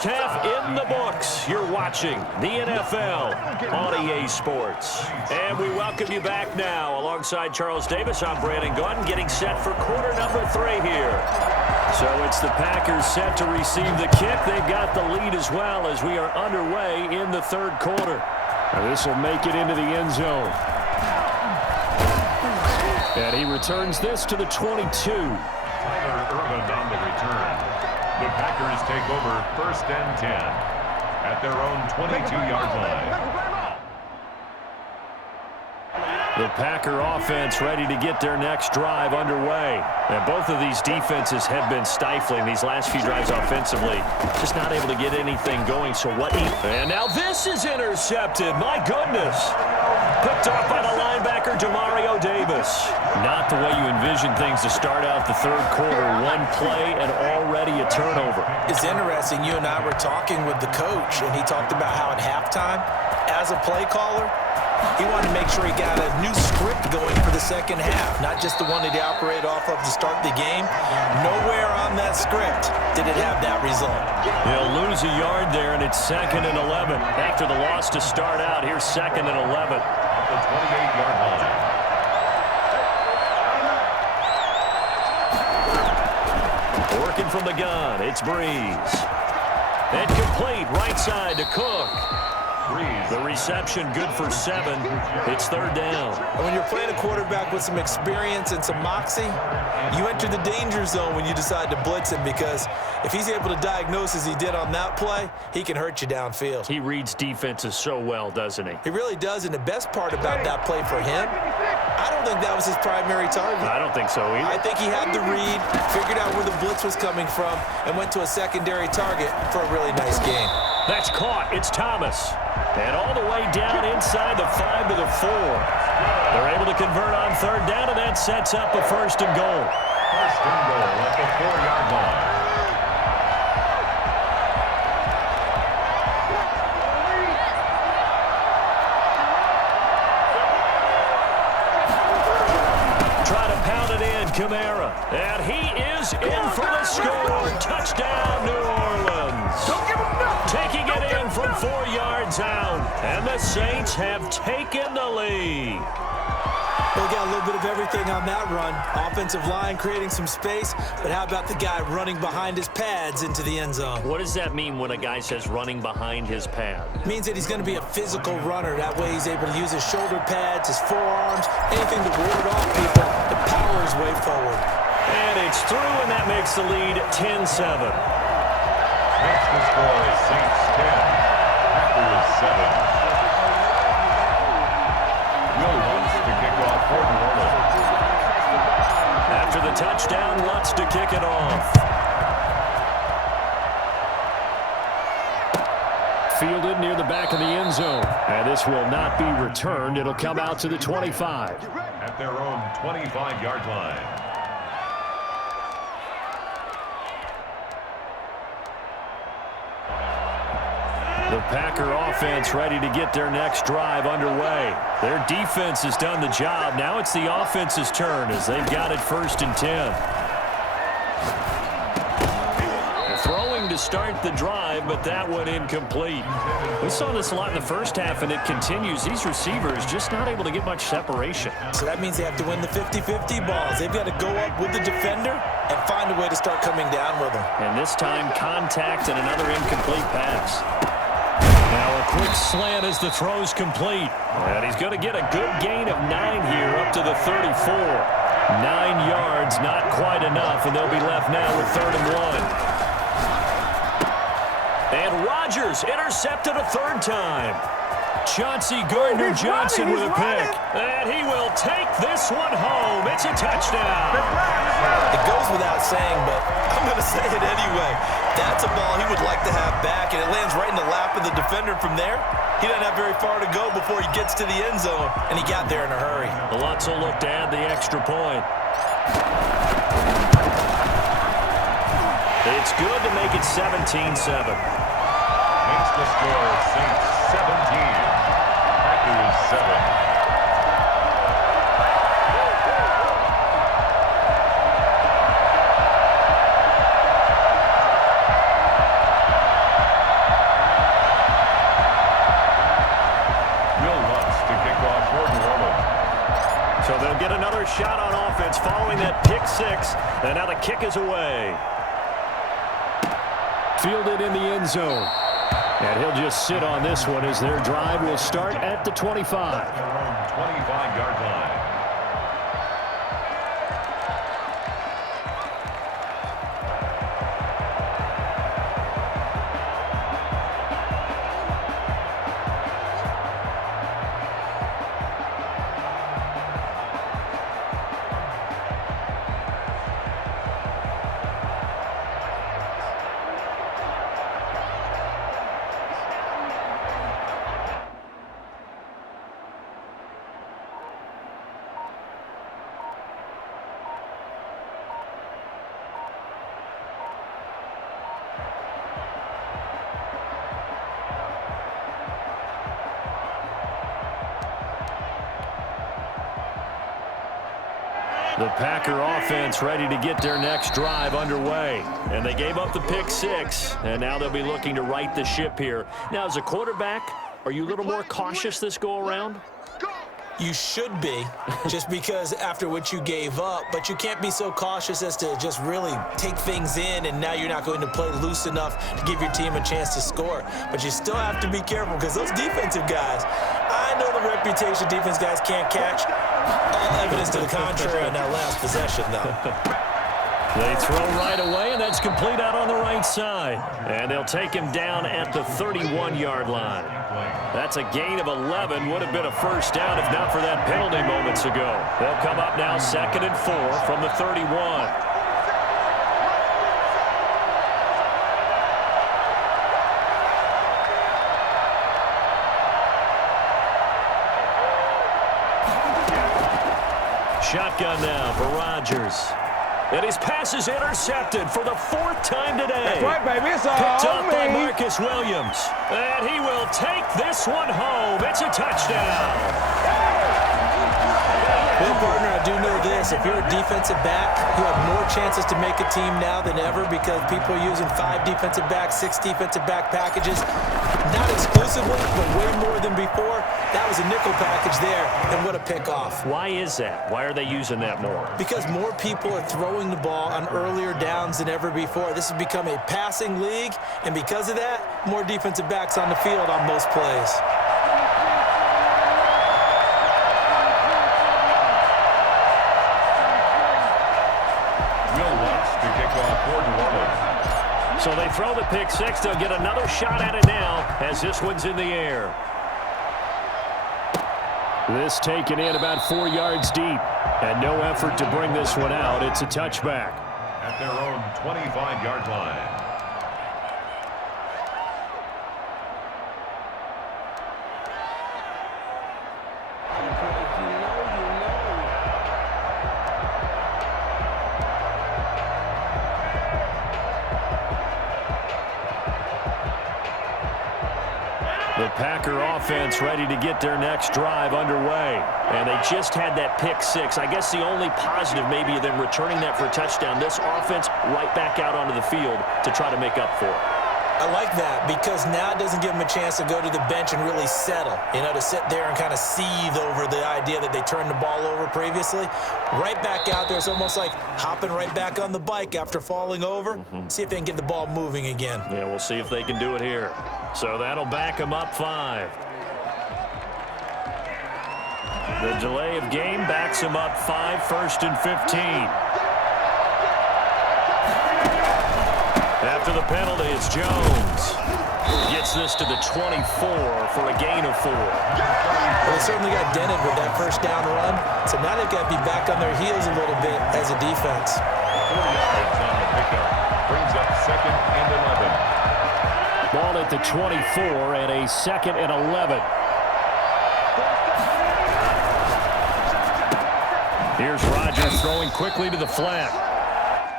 First half in the books. You're watching the NFL on EA Sports. And we welcome you back now. Alongside Charles Davis, I'm Brandon Gordon, getting set for quarter number 3 here. So it's the Packers set to receive the kick. They've got the lead as well as we are underway in the third quarter. And this will make it into the end zone. And he returns this to the 22. Tyler Irvin on the return. The Packers take over first and 10 at their own 22-yard line. The Packer offense ready to get their next drive underway. And both of these defenses have been stifling these last few drives offensively. Just not able to get anything going. So what? And now this is intercepted. My goodness. Picked off by the linebacker, Demario Davis. Not the way you envision things to start out the third quarter. One play and already a turnover. It's interesting. You and I were talking with the coach, and he talked about how at halftime, as a play caller, he wanted to make sure he got a new script going for the second half, not just the one that he operated off of to start the game. Nowhere on that script did it have that result. He'll lose a yard there, and it's 2nd and 11. After the loss to start out, here's 2nd and 11. At the 28-yard line. Working from the gun, it's Breeze. And complete, right side to Cook. The reception good for 7. It's 3rd down. And when you're playing a quarterback with some experience and some moxie, you enter the danger zone when you decide to blitz him, because if he's able to diagnose as he did on that play, he can hurt you downfield. He reads defenses so well, doesn't he? He really does, and the best part about that play for him, I don't think that was his primary target. I don't think so either. I think he had the read, figured out where the blitz was coming from, and went to a secondary target for a really nice game. That's caught. It's Thomas. And all the way down inside the 5 to the 4. They're able to convert on 3rd down, and that sets up a 1st and goal. 1st and goal at the 4-yard line. Try to pound it in, Kamara. And he is in for the score. Touchdown, New Orleans. Don't give him nothing. Taking it in from 4 yards out. And the Saints have taken the lead. They got a little bit of everything on that run. Offensive line creating some space, but how about the guy running behind his pads into the end zone? What does that mean when a guy says running behind his pad? It means that he's going to be a physical runner. That way he's able to use his shoulder pads, his forearms, anything to ward off people to power his way forward. And it's through, and that makes the lead 10-7. Makes the score Saints 10, Packers 7. After the touchdown, Lutz to kick it off. Fielded near the back of the end zone. And this will not be returned. It'll come out to the 25. At their own 25-yard line. The Packer offense ready to get their next drive underway. Their defense has done the job. Now it's the offense's turn as they've got it 1st and 10. Throwing to start the drive, but that one incomplete. We saw this a lot in the first half, and it continues. These receivers just not able to get much separation. So that means they have to win the 50-50 balls. They've got to go up with the defender and find a way to start coming down with them. And this time, contact and another incomplete pass. Now a quick slant as the throw's complete. And he's going to get a good gain of 9 here up to the 34. 9 yards, not quite enough, and they'll be left now with 3rd and 1. And Rodgers intercepted a 3rd time. Chauncey Gardner-Johnson with a pick. And he will take this one home. It's a touchdown. It goes without saying, but I'm going to say it anyway. That's a ball he would like to have back, and it lands right in the lap of the defender from there. He doesn't have very far to go before he gets to the end zone, and he got there in a hurry. Lutz will look to add the extra point. It's good to make it 17-7. Makes the score Saints 17, Packers 7. And now the kick is away. Fielded in the end zone. And he'll just sit on this one as their drive will start at the 25. Their own 25-yard line. The Packer offense ready to get their next drive underway. And they gave up the pick 6, and now they'll be looking to right the ship here. Now, as a quarterback, are you a little more cautious this go-around? You should be, just because after what you gave up, but you can't be so cautious as to just really take things in, and now you're not going to play loose enough to give your team a chance to score. But you still have to be careful because those defensive guys, I know the reputation defense guys can't catch. All evidence to the contrary on that last possession, though. They throw right away, and that's complete out on the right side. And they'll take him down at the 31-yard line. That's a gain of 11. Would have been a first down if not for that penalty moments ago. They'll come up now 2nd and 4 from the 31. Shotgun now for Rodgers. And his pass is intercepted for the 4th time today. That's right, baby. It's all picked up me. by Marcus Williams. And he will take this one home. It's a touchdown. Well, partner, I do know this. If you're a defensive back, you have more chances to make a team now than ever because people are using 5 defensive backs, 6 defensive back packages. Not exclusively, but way more than before. That was a nickel package there, and what a pickoff. Why is that? Why are they using that more? Because more people are throwing the ball on earlier downs than ever before. This has become a passing league, and because of that, more defensive backs on the field on most plays. So they throw the pick 6. They'll get another shot at it now as this one's in the air. This taken in about 4 yards deep. And no effort to bring this one out. It's a touchback. At their own 25-yard line. The Packer offense ready to get their next drive underway. And they just had that pick 6. I guess the only positive maybe of them returning that for a touchdown. This offense right back out onto the field to try to make up for it. I like that because now it doesn't give them a chance to go to the bench and really settle, to sit there and kind of seethe over the idea that they turned the ball over previously. Right back out there, it's almost like hopping right back on the bike after falling over. See if they can get the ball moving again. Yeah, we'll see if they can do it here. So that'll back them up 5. The delay of game backs them up 5, 1st and 15. After the penalty, it's Jones. Gets this to the 24 for a gain of 4. Well, they certainly got dented with that first down run, so now they've got to be back on their heels a little bit as a defense. 4 yards on the pickup. Brings up 2nd and 11. Ball at the 24 and a 2nd and 11. Here's Rodgers throwing quickly to the flat.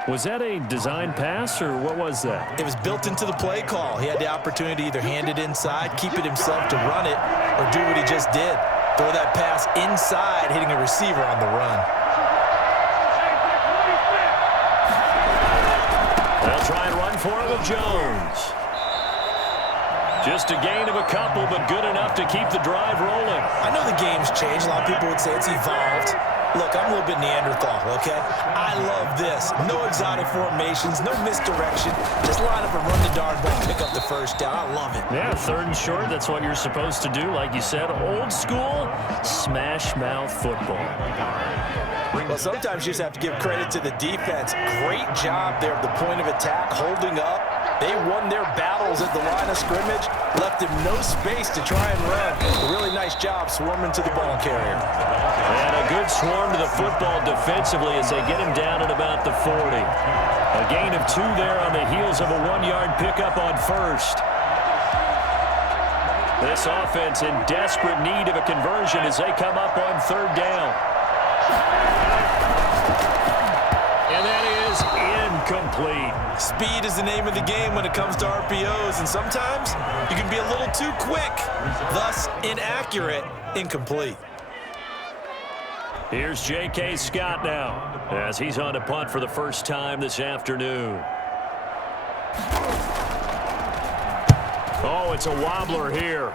Was that a design pass, or what was that? It was built into the play call. He had the opportunity to either hand it inside, keep it himself to run it, or do what he just did. Throw that pass inside, hitting a receiver on the run. They'll try and run for it with Jones. Just a gain of a couple, but good enough to keep the drive rolling. I know the game's changed. A lot of people would say it's evolved. Look, I'm a little bit Neanderthal, okay? I love this. No exotic formations, no misdirection. Just line up and run the darn ball, pick up the first down. I love it. Yeah, 3rd and short, that's what you're supposed to do. Like you said, old school, smash mouth football. Well, sometimes you just have to give credit to the defense. Great job there at the point of attack, holding up. They won their battles at the line of scrimmage, left them no space to try and run. A really nice job swarming to the ball carrier. And a good swarm to the football defensively as they get him down at about the 40. A gain of 2 there on the heels of a 1-yard pickup on first. This offense in desperate need of a conversion as they come up on 3rd down. And that is incomplete. Speed is the name of the game when it comes to RPOs, and sometimes you can be a little too quick, thus inaccurate, incomplete. Here's J.K. Scott now as he's on to punt for the first time this afternoon. Oh, it's a wobbler here.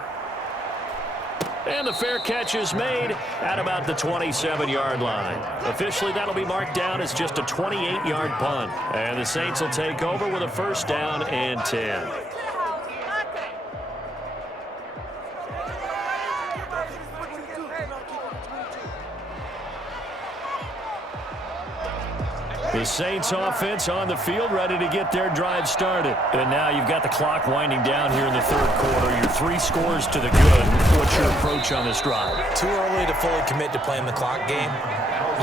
And the fair catch is made at about the 27-yard line. Officially, that'll be marked down as just a 28-yard punt. And the Saints will take over with a 1st down and 10. The Saints offense on the field, ready to get their drive started. And now you've got the clock winding down here in the 3rd quarter. Your 3 scores to the good. What's your approach on this drive? Too early to fully commit to playing the clock game.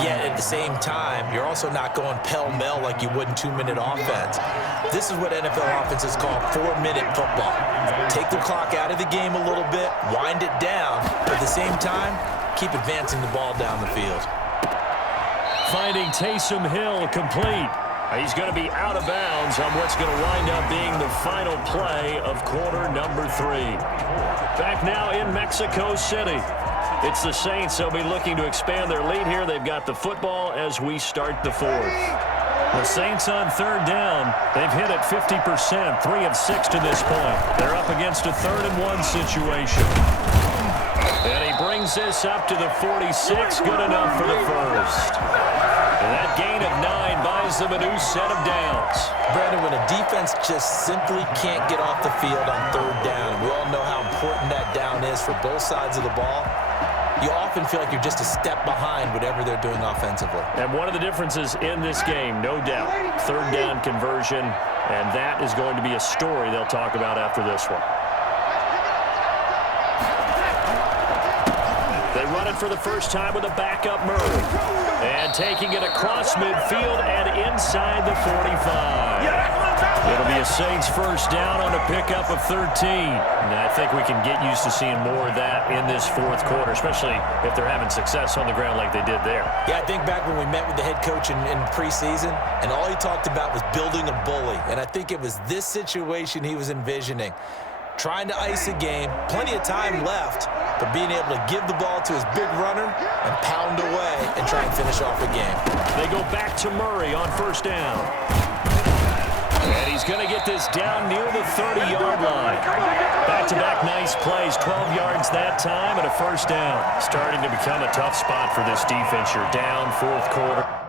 Yet at the same time, you're also not going pell-mell like you would in 2-minute offense. This is what NFL offenses call 4-minute football. Take the clock out of the game a little bit, wind it down, but at the same time, keep advancing the ball down the field. Finding Taysom Hill complete. He's going to be out of bounds on what's going to wind up being the final play of quarter number 3. Back now in Mexico City. It's the Saints. They'll be looking to expand their lead here. They've got the football as we start the 4th. The Saints on 3rd down. They've hit it 50%, 3 of 6 to this point. They're up against a 3rd and 1 situation. And he brings this up to the 46. Good enough for the 1st. And that gain of 9 buys them a new set of downs. Brandon, when a defense just simply can't get off the field on 3rd down, we all know how important that down is for both sides of the ball, you often feel like you're just a step behind whatever they're doing offensively. And one of the differences in this game, no doubt, 3rd down conversion, and that is going to be a story they'll talk about after this one. They run it for the first time with a backup Murray. And taking it across midfield and inside the 45. It'll be a Saints 1st down on a pickup of 13. And I think we can get used to seeing more of that in this 4th quarter, especially if they're having success on the ground like they did there. Yeah, I think back when we met with the head coach in preseason, and all he talked about was building a bully. And I think it was this situation he was envisioning. Trying to ice a game, plenty of time left, but being able to give the ball to his big runner and pound away and try and finish off a game. They go back to Murray on 1st down. And he's going to get this down near the 30-yard line. Back-to-back nice plays, 12 yards that time and a 1st down. Starting to become a tough spot for this defense. You're down 4th quarter.